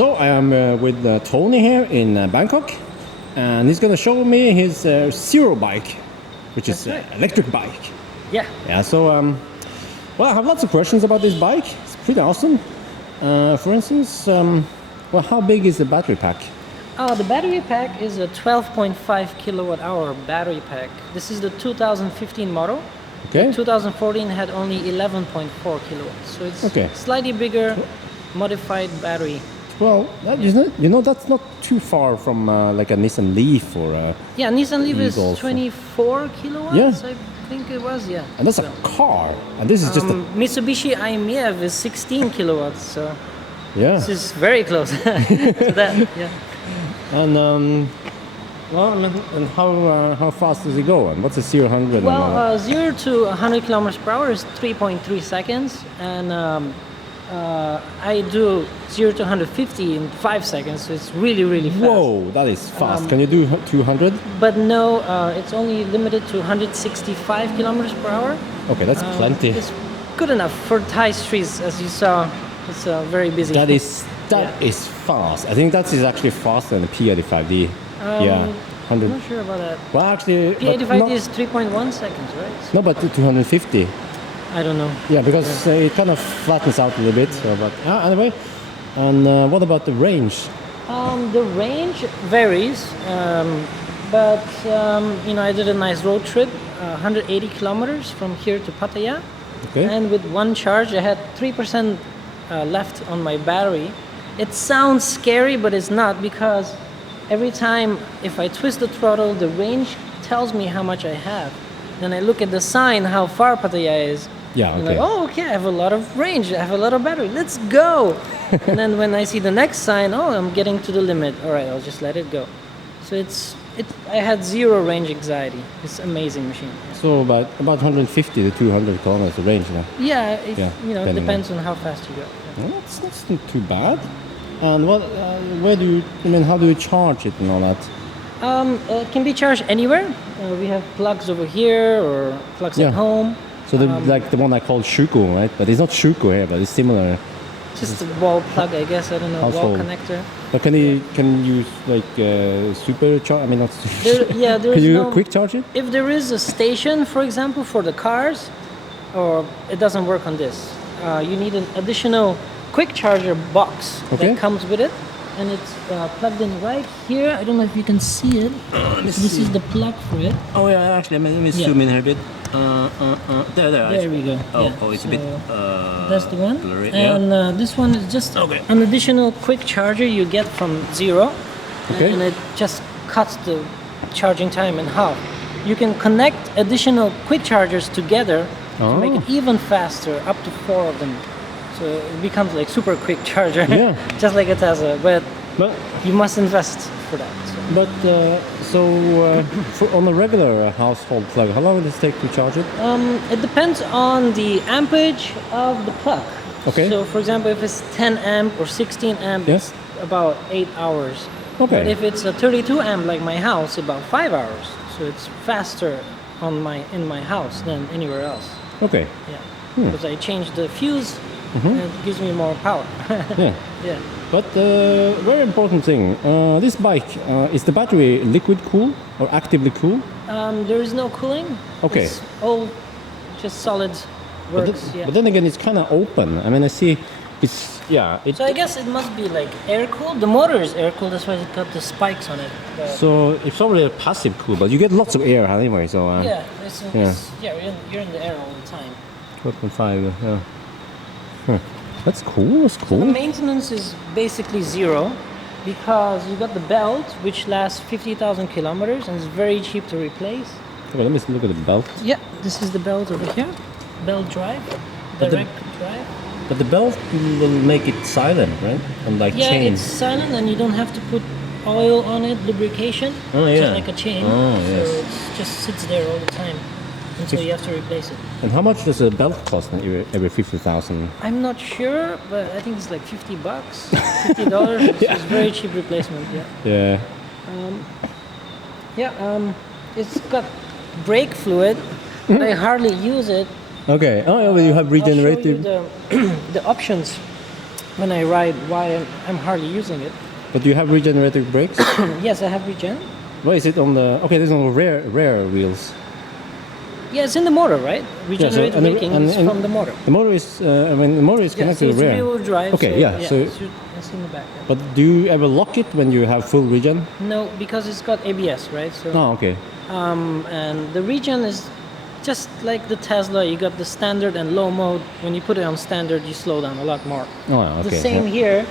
So I am with Tony here in Bangkok, and he's going to show me his Zero bike, which is That's right. electric bike. Yeah. Yeah. So well, I have lots of questions about this bike. It's pretty awesome. For instance, well, how big is the battery pack? The battery pack is a 12.5 kilowatt hour battery pack. This is the 2015 model. Okay. 2014 had only 11.4 kilowatts, so it's slightly bigger, modified battery. Well, that's not too far from like a Nissan Leaf or a Yeah, Nissan Leaf is also. 24 kilowatts. Yeah. I think it was. Yeah. And that's a car, and this is just a Mitsubishi IMEV is 16 kilowatts, so yeah. this is very close to that. Yeah. And well, and how fast does it go? And what's a 0-100? Well, 0 to 100 kilometers per hour is 3.3 seconds, and I do 0 to 150 in 5 seconds, so it's really fast. Whoa, that is fast. Can you do 200? But no, it's only limited to 165 kilometers per hour. Okay, that's plenty. It's good enough for Thai streets, as you saw. It's very busy. That is fast. I think that is actually faster than the P85D. Yeah, 100. I'm not sure about that. Well, actually, P85D is 3.1 seconds, right? No, but 250. I don't know. Yeah, because it kind of flattens out a little bit. So, but anyway, and what about the range? The range varies, but I did a nice road trip, 180 kilometers from here to Pattaya, and with one charge, I had 3% left on my battery. It sounds scary, but it's not, because every time if I twist the throttle, the range tells me how much I have. Then I look at the sign, how far Pattaya is. Yeah, okay. Like, oh, okay, I have a lot of range, I have a lot of battery, let's go. And then when I see the next sign, oh, I'm getting to the limit. All right, I'll just let it go. So I had zero range anxiety. It's an amazing machine. So about 150 to 200 kilometers of range now. Yeah, it depends on how fast you go. Well, that's not too bad. And how do you charge it and all that? It can be charged anywhere. We have plugs over here or plugs at home. So like the one I call Shuko, right? But it's not Shuko here, but it's similar. Just a wall plug, I guess. I don't know, household. wall connector. But can you use like super charge? I mean, not. Can you quick charge it? If there is a station, for example, for the cars, or it doesn't work on this. You need an additional quick charger box that comes with it, and it's plugged in right here. I don't know if you can see it. This is the plug for it. Oh yeah, actually, let me zoom in here a bit. There we go. It's a bit that's the one. blurry. And this one is just an additional quick charger you get from zero, and it just cuts the charging time in half. You can connect additional quick chargers together to make it even faster, up to 4 of them. So it becomes like super quick charger, just like a Tesla. But you must invest for that. So. On a regular household plug, how long does it take to charge it? It depends on the ampage of the plug. Okay. So for example, if it's 10 amp or 16 amp, it's about 8 hours. Okay. But if it's a 32 amp like my house, about 5 hours. So it's faster in my house than anywhere else. Okay. Yeah. Because I change the fuse, and it gives me more power. Yeah. But very important thing, this bike, is the battery liquid cool or actively cool? There is no cooling. Okay. It's all just solid works. But then again, it's kind of open. I mean, I see So I guess it must be like air cooled. The motor is air cooled, that's why it's got the spikes on it. So it's already a passive cool, but you get lots of air anyway. So you're in the air all the time. 12.5. Yeah. That's cool. That's cool. So the maintenance is basically zero, because you got the belt, which lasts 50,000 kilometers and is very cheap to replace. Okay, let me look at the belt. Yeah, this is the belt over here. Belt drive, direct drive. But the belt will make it silent, right? And like chain. Yeah, it's silent, and you don't have to put oil on it, lubrication. Just like a chain. So it just sits there all the time until you have to replace it. And how much does a belt cost every 50,000? I'm not sure, but I think it's like $50, $50. It's a very cheap replacement. It's got brake fluid, but I hardly use it. Okay. Oh, yeah, well, you have regenerative. I'll show you the options. when I ride, why I'm hardly using it. But do you have regenerative brakes? Yes, I have regen. Why is it on the? Okay, there's on the rear wheels. Yeah, it's in the motor, right? Regenerative and the- braking and- is and from the motor. The motor is. I mean, the motor is Yeah, connected so to the it's rear. rear-wheel drive. Okay, so, yeah, so- it's in the back. Yeah. But do you ever lock it when you have full regen? No, because it's got ABS, right? So, Oh, okay. and the regen is just like the Tesla. You got the standard and low mode. When you put it on standard, you slow down a lot more. Oh, yeah, okay. The same yeah. here.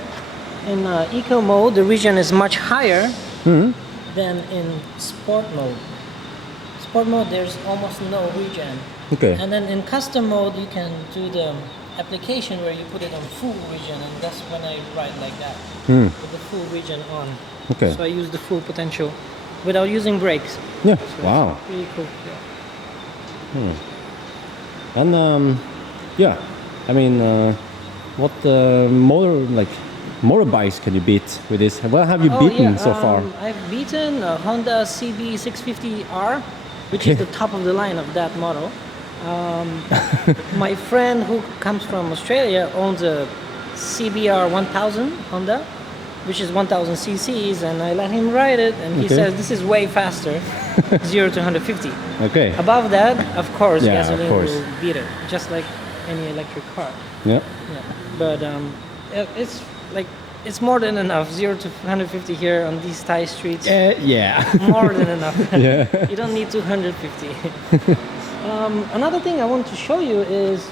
In eco mode, the regen is much higher than in sport mode. Sport mode, there's almost no regen. Okay. And then in custom mode, you can do the application where you put it on full regen, and that's when I ride like that, with the full regen on. Okay. So I use the full potential without using brakes. Yeah. So Wow. it's pretty cool. Yeah. And yeah, I mean, what motorbikes can you beat with this? What have you beaten so far? I've beaten a Honda CB650R, which is the top of the line of that model. My friend who comes from Australia owns a CBR 1000 Honda, which is 1000 cc's, and I let him ride it, and he Okay. says this is way faster, 0 to 150. Okay. Above that, of course, Yeah, of gasoline course. will beat it, just like any electric car. Yeah. Yeah, but it's like it's more than enough. 0 to 150 here on these Thai streets. Yeah. More than enough. Yeah. You don't need 250. Another thing I want to show you is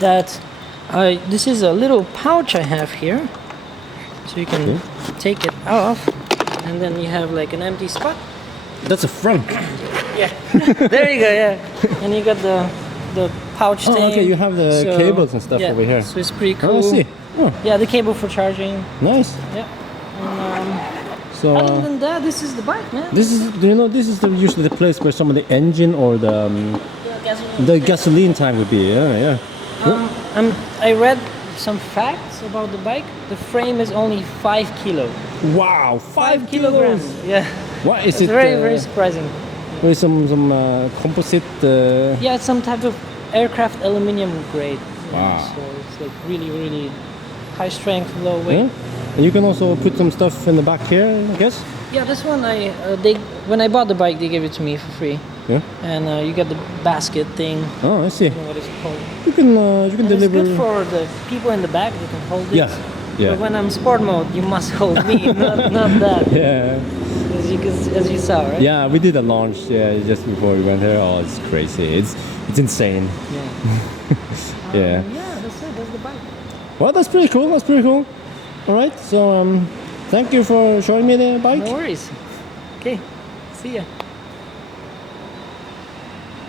that this is a little pouch I have here, so you can take it off, and then you have like an empty spot. That's a front. Yeah, there you go. Yeah, and you got the pouch Oh, thing. okay. You have the cables and stuff yeah, over here. So it's pretty Oh, cool. I see. Oh, Yeah, the cable for charging. nice. Yeah. And, So other than that, this is the bike, man. this is, this is usually the place where some of the engine or gasoline. the gasoline tank would be. Yeah, yeah. I read some facts about the bike. The frame is only 5 kilo. Wow, 5 kilograms. Yeah. What is It's it? very, very surprising. With some composite. Yeah, it's some type of aircraft aluminum grade. Wow. So it's like really, really high strength, low weight. Yeah. And you can also put some stuff in the back here, I guess. Yeah, this one when I bought the bike, they gave it to me for free. Yeah. And you get the basket thing. I Oh, I see. don't know what it's called. You can And deliver. it's good for the people in the back. They can hold it. Yeah. Yeah. But when I'm sport mode, you must hold me, not that. Yeah. As you saw, right? Yeah, we did a launch just before we went here. Oh, it's crazy. It's insane. Yeah. Yeah. Yeah, that's it. That's the bike. Well, that's pretty cool. That's pretty cool. All right. So thank you for showing me the bike. No worries. Okay. See ya.